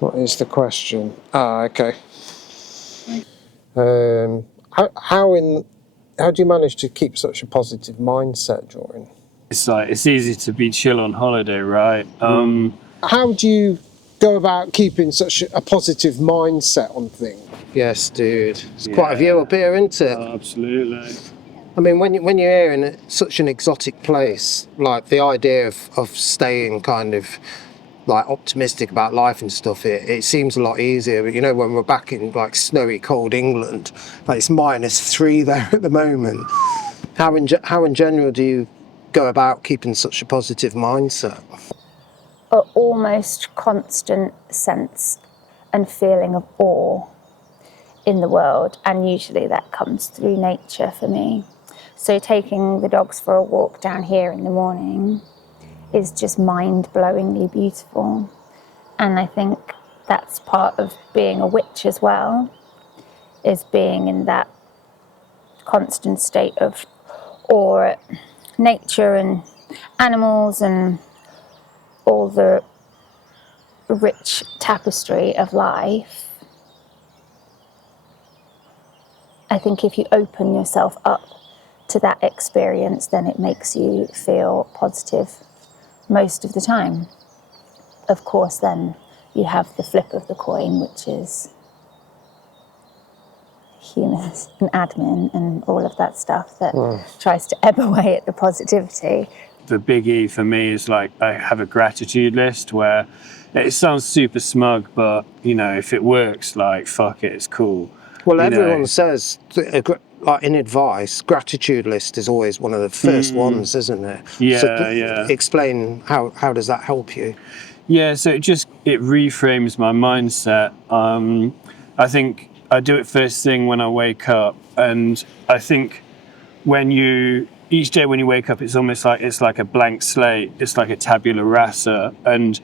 What is the question? Okay. How do you manage to keep such a positive mindset during? It's easy to be chill on holiday, right? How do you go about keeping such a positive mindset on things? Yes, dude. It's quite a view up here, isn't it? Oh, absolutely. I mean, when you're here in such an exotic place, like the idea of staying kind of like optimistic about life and stuff, it seems a lot easier. But you know, when we're back in like snowy, cold England, like it's -3 there at the moment. How in general do you go about keeping such a positive mindset? An almost constant sense and feeling of awe in the world, and usually that comes through nature for me. So taking the dogs for a walk down here in the morning is just mind-blowingly beautiful, and I think that's part of being a witch as well, is being in that constant state of awe at nature and animals and all the rich tapestry of life. I think if you open yourself up to that experience, then it makes you feel positive most of the time. Of course, then you have the flip of the coin, which is humans and admin and all of that stuff that tries to ebb away at the positivity. The big E for me is like I have a gratitude list where it sounds super smug, but you know, if it works, like fuck it, it's cool. Well, everyone says, like in advice, gratitude list is always one of the first ones, isn't it? Yeah, so explain how does that help you? Yeah, so it reframes my mindset. I think I do it first thing when I wake up, and I think each day when you wake up, it's almost like it's like a blank slate. It's like a tabula rasa, and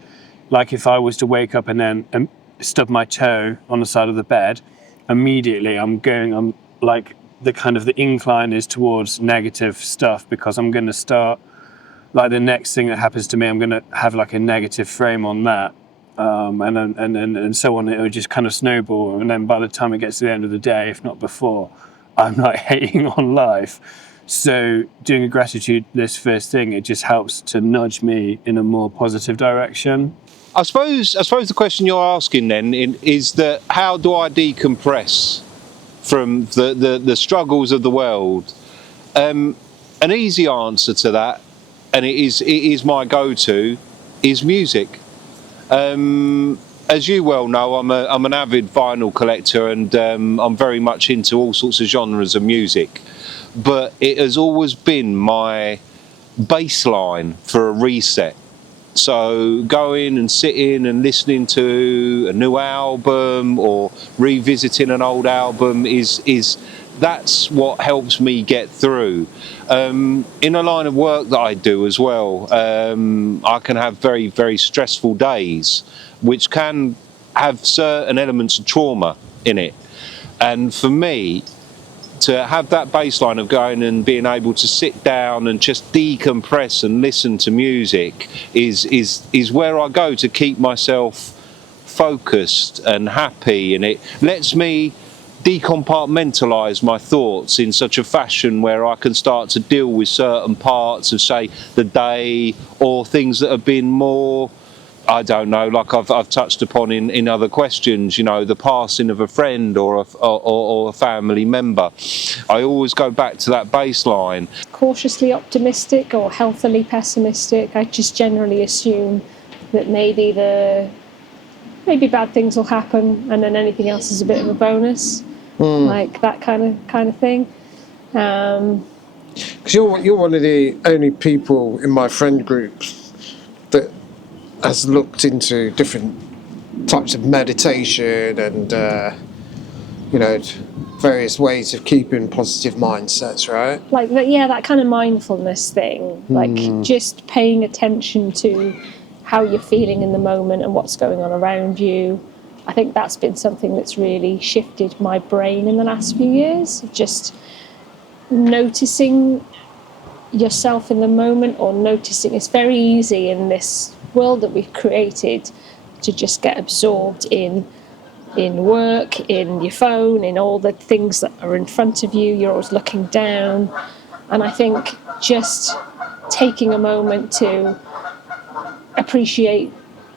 like if I was to wake up and then stub my toe on the side of the bed, immediately I'm like the incline is towards negative stuff, because I'm going to start, like the next thing that happens to me, I'm going to have like a negative frame on that, and so on. It would just kind of snowball, and then by the time it gets to the end of the day, if not before, I'm like hating on life. So doing a gratitude list first thing, it just helps to nudge me in a more positive direction. I suppose the question you're asking then is that how do I decompress from the struggles of the world? An easy answer to that, and it is my go-to, is music. As you well know, I'm an avid vinyl collector, and I'm very much into all sorts of genres of music. But it has always been my baseline for a reset. So going and sitting and listening to a new album or revisiting an old album that's what helps me get through. In a line of work that I do as well, I can have very, very stressful days, which can have certain elements of trauma in it. And for me, to have that baseline of going and being able to sit down and just decompress and listen to music is where I go to keep myself focused and happy, and it lets me decompartmentalise my thoughts in such a fashion where I can start to deal with certain parts of, say, the day, or things that have been more, I don't know, like I've touched upon in other questions, you know, the passing of a friend or a family member. I always go back to that baseline. Cautiously optimistic or healthily pessimistic. I just generally assume that maybe bad things will happen, and then anything else is a bit of a bonus, like that kind of thing. Because you're one of the only people in my friend group that has looked into different types of meditation and various ways of keeping positive mindsets, right? Like that kind of mindfulness thing, like just paying attention to how you're feeling in the moment and what's going on around you. I think that's been something that's really shifted my brain in the last few years, just noticing yourself in the moment, or noticing. It's very easy in this world that we've created to just get absorbed in work, in your phone, in all the things that are in front of you. You're always looking down. And I think just taking a moment to appreciate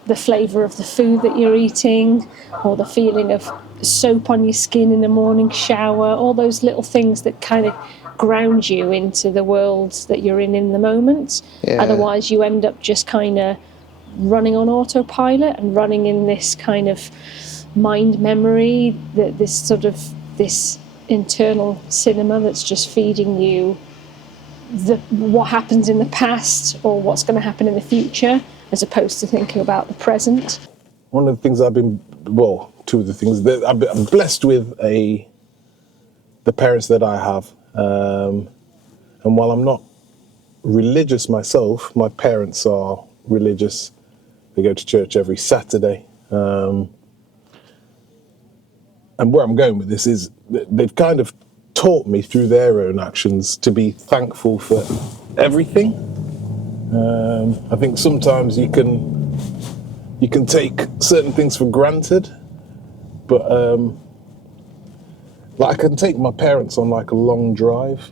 the flavour of the food that you're eating, or the feeling of soap on your skin in the morning shower, all those little things that kind of ground you into the world that you're in the moment. Yeah. Otherwise you end up just kind of running on autopilot and running in this kind of mind memory, this internal cinema that's just feeding you what happens in the past or what's going to happen in the future, as opposed to thinking about the present. One of the things two of the things that I'm blessed with the parents that I have. And while I'm not religious myself, my parents are religious. They go to church every Saturday. And where I'm going with this is they've kind of taught me through their own actions to be thankful for everything. I think sometimes you can take certain things for granted, but like I can take my parents on like a long drive,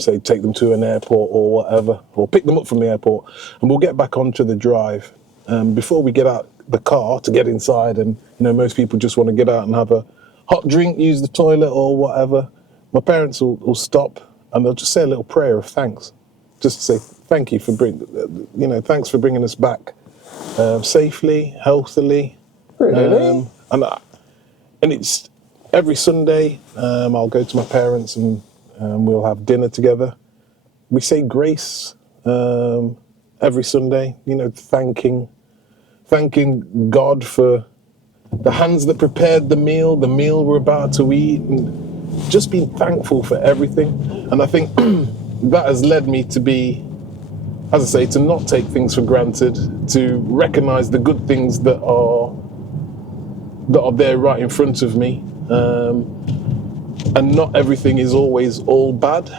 say take them to an airport or whatever, or pick them up from the airport, and we'll get back onto the drive. Before we get out the car to get inside, and most people just want to get out and have a hot drink, use the toilet or whatever, my parents will stop and they'll just say a little prayer of thanks, just to say thank you for thanks for bringing us back safely, healthily. Really? And it's every Sunday. I'll go to my parents and we'll have dinner together. We say grace every Sunday. Thanking God for the hands that prepared the meal we're about to eat, and just being thankful for everything. And I think that has led me to be, as I say, to not take things for granted, to recognise the good things that are there right in front of me. And not everything is always all bad,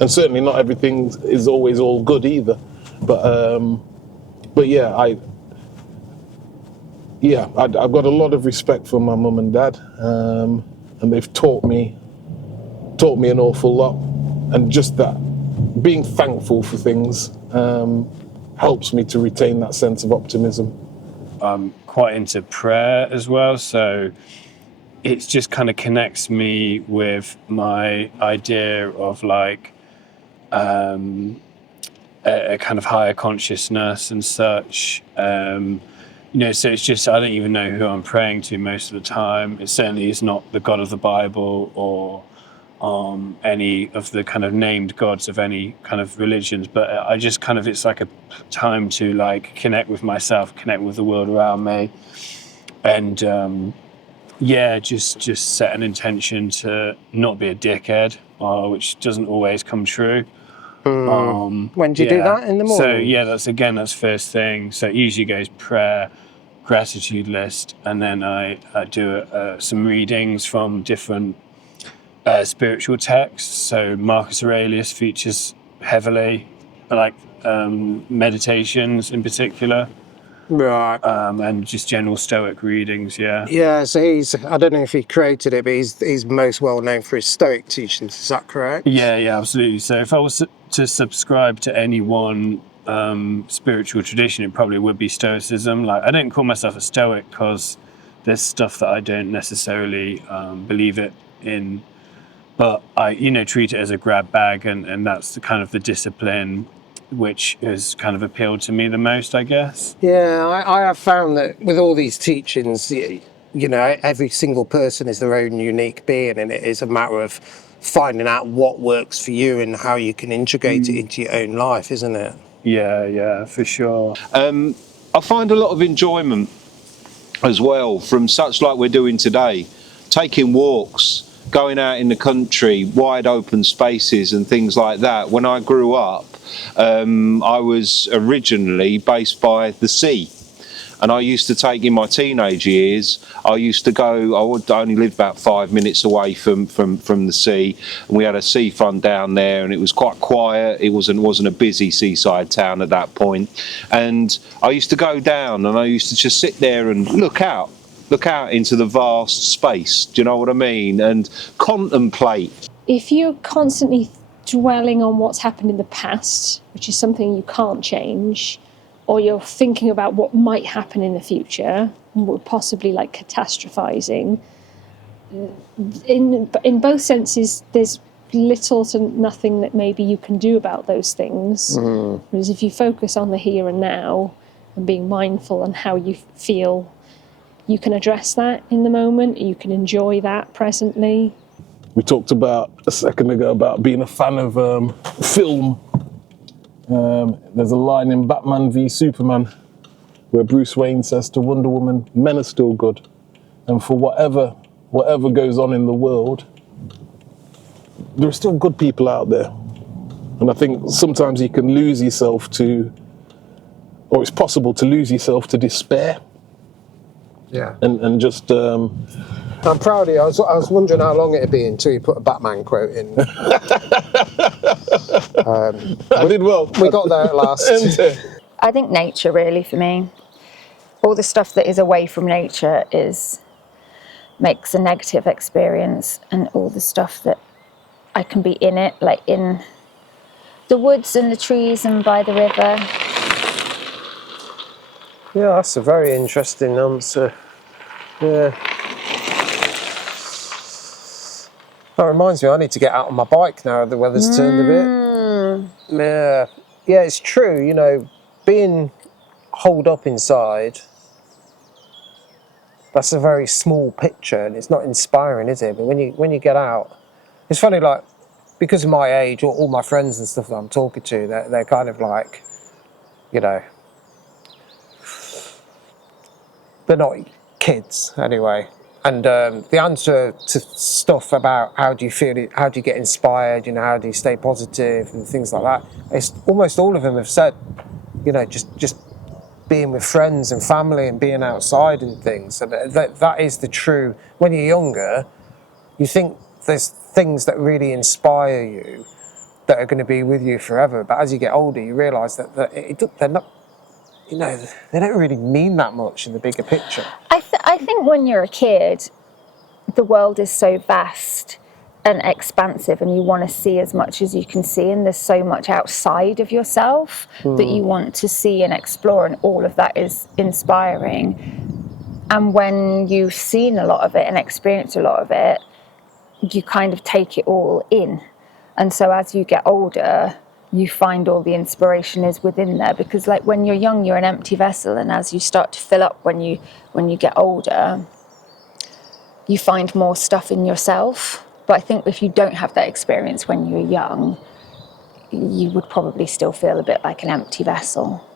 and certainly not everything is always all good either. But yeah, I've got a lot of respect for my mum and dad, and they've taught me an awful lot, and just that being thankful for things helps me to retain that sense of optimism. I'm quite into prayer as well, so it just kind of connects me with my idea of like a kind of higher consciousness and such. So it's just, I don't even know who I'm praying to most of the time. It certainly is not the God of the Bible or any of the kind of named gods of any kind of religions, but I just kind of, it's like a time to like connect with myself, connect with the world around me, and just set an intention to not be a dickhead, which doesn't always come true. When do you do that? In the morning? So that's first thing. So it usually goes prayer, gratitude list, and then I do some readings from different spiritual texts. So Marcus Aurelius features heavily, like meditations in particular. Right. And just general Stoic readings, yeah. Yeah, so I don't know if he created it, but he's most well known for his Stoic teachings, is that correct? Yeah, absolutely. So if I was to subscribe to any one spiritual tradition, it probably would be Stoicism. Like, I don't call myself a Stoic because there's stuff that I don't necessarily believe it in, but I, treat it as a grab bag, and that's the kind of the discipline which has kind of appealed to me the most, I guess. Yeah, I have found that with all these teachings, every single person is their own unique being, and it is a matter of finding out what works for you and how you can integrate it into your own life, isn't it? Yeah, for sure. I find a lot of enjoyment as well from such like we're doing today, taking walks, going out in the country, wide open spaces and things like that. When I grew up, I was originally based by the sea. And I used to take, in my teenage years, I used to go, I would only live about 5 minutes away from the sea, and we had a seafront down there, and it was quite quiet. It wasn't a busy seaside town at that point. And I used to go down, and I used to just sit there and look out into the vast space, do you know what I mean? And contemplate. If you're constantly dwelling on what's happened in the past, which is something you can't change, or you're thinking about what might happen in the future, possibly like catastrophizing, in both senses, there's little to nothing that maybe you can do about those things. Whereas if you focus on the here and now and being mindful and how you feel, you can address that in the moment, you can enjoy that presently. We talked about a second ago about being a fan of film. There's a line in Batman v Superman where Bruce Wayne says to Wonder Woman, men are still good. And for whatever goes on in the world, there are still good people out there. And I think sometimes you can lose yourself to, or it's possible to lose yourself to despair. Yeah. And just... I'm proud of you. I was wondering how long it'd be until you put a Batman quote in. I did well. We got there at last. I think nature really for me. All the stuff that is away from nature makes a negative experience, and all the stuff that I can be in it, like in the woods and the trees and by the river. Yeah, that's a very interesting answer. Yeah. That reminds me, I need to get out on my bike now the weather's turned a bit. Yeah. Yeah, it's true, you know, being holed up inside, that's a very small picture and it's not inspiring, is it? But when you get out, it's funny, like, because of my age, all my friends and stuff that I'm talking to, they're kind of like, you know, they're not kids anyway. And the answer to stuff about how do you feel, how do you get inspired, you know, how do you stay positive and things like that, it's almost all of them have said, you know, just being with friends and family and being outside and things. And that is the true, when you're younger, you think there's things that really inspire you that are going to be with you forever. But as you get older, you realise that they're not, you know, they don't really mean that much in the bigger picture. I think when you're a kid, the world is so vast and expansive, and you want to see as much as you can see, and there's so much outside of yourself that you want to see and explore, and all of that is inspiring. And when you've seen a lot of it and experienced a lot of it, you kind of take it all in. And so as you get older, you find all the inspiration is within there, because like when you're young, you're an empty vessel, and as you start to fill up when you get older, you find more stuff in yourself. But I think if you don't have that experience when you're young, you would probably still feel a bit like an empty vessel.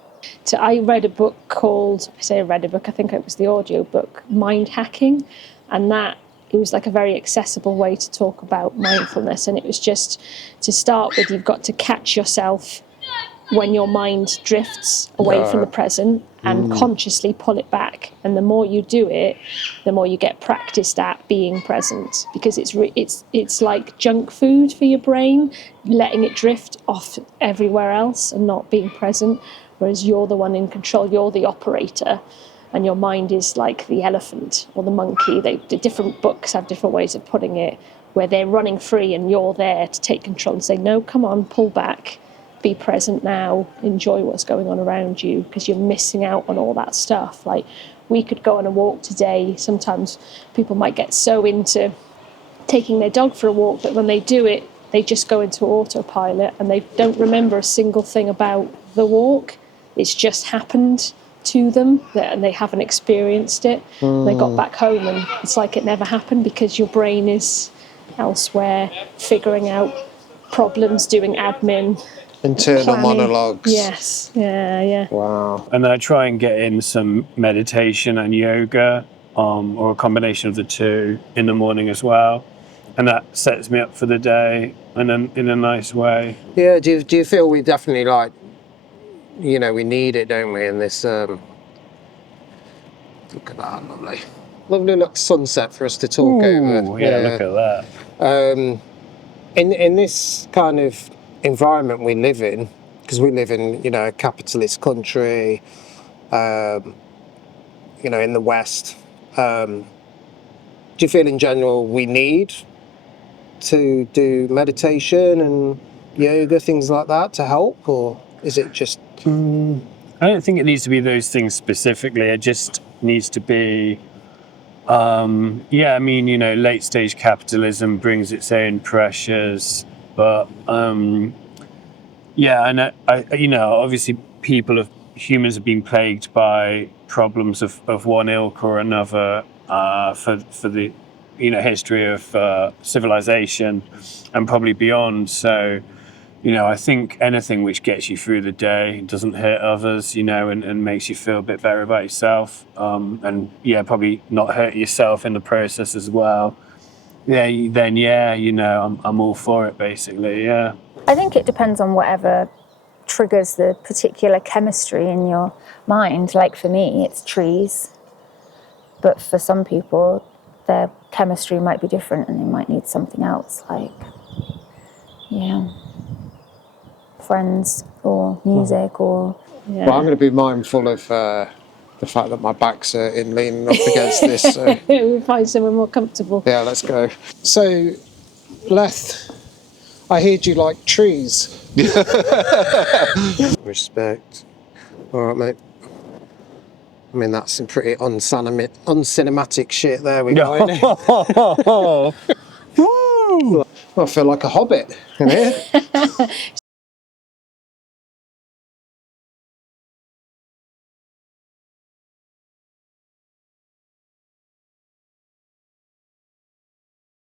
So I read a book called, I think it was the audio book, Mind Hacking, and it was like a very accessible way to talk about mindfulness. And it was just to start with, you've got to catch yourself when your mind drifts away from the present and consciously pull it back. And the more you do it, the more you get practiced at being present, because it's like junk food for your brain, letting it drift off everywhere else and not being present. Whereas you're the one in control, you're the operator. And your mind is like the elephant or the monkey. The different books have different ways of putting it, where they're running free and you're there to take control and say, no, come on, pull back, be present now, enjoy what's going on around you, because you're missing out on all that stuff. Like, we could go on a walk today. Sometimes people might get so into taking their dog for a walk that when they do it, they just go into autopilot and they don't remember a single thing about the walk. It's just happened to them and they haven't experienced it. They got back home and it's like it never happened, because your brain is elsewhere, figuring out problems, doing admin, Internal planning. monologues. Yes, yeah. Wow. And then I try and get in some meditation and yoga, or a combination of the two in the morning as well. And that sets me up for the day in a nice way. Yeah, do you feel we definitely, like, you know, we need it, don't we, in this Look at that, lovely. Lovely little sunset for us to talk over. Ooh, yeah, look at that. In this kind of environment we live in, because we live in, you know, a capitalist country, you know, in the West, do you feel in general we need to do meditation and yoga, things like that to help, or is it just... I don't think it needs to be those things specifically. It just needs to be, yeah, I mean, you know, late stage capitalism brings its own pressures, but yeah, and you know, obviously humans have been plagued by problems of one ilk or another for the, you know, history of civilization and probably beyond. So, you know, I think anything which gets you through the day, doesn't hurt others, you know, and makes you feel a bit better about yourself, and yeah, probably not hurt yourself in the process as well. Yeah, then yeah, you know, I'm all for it basically. Yeah. I think it depends on whatever triggers the particular chemistry in your mind. Like for me, it's trees. But for some people, their chemistry might be different and they might need something else, like, yeah, friends or music or... Well, I'm going to be mindful of the fact that my back's hurting, leaning up against this. So. We'll find somewhere more comfortable. Yeah, let's go. So, Leth, I heard you like trees. Respect. All right, mate. I mean, that's some pretty uncinematic shit there we go. Woo! I feel like a hobbit in here.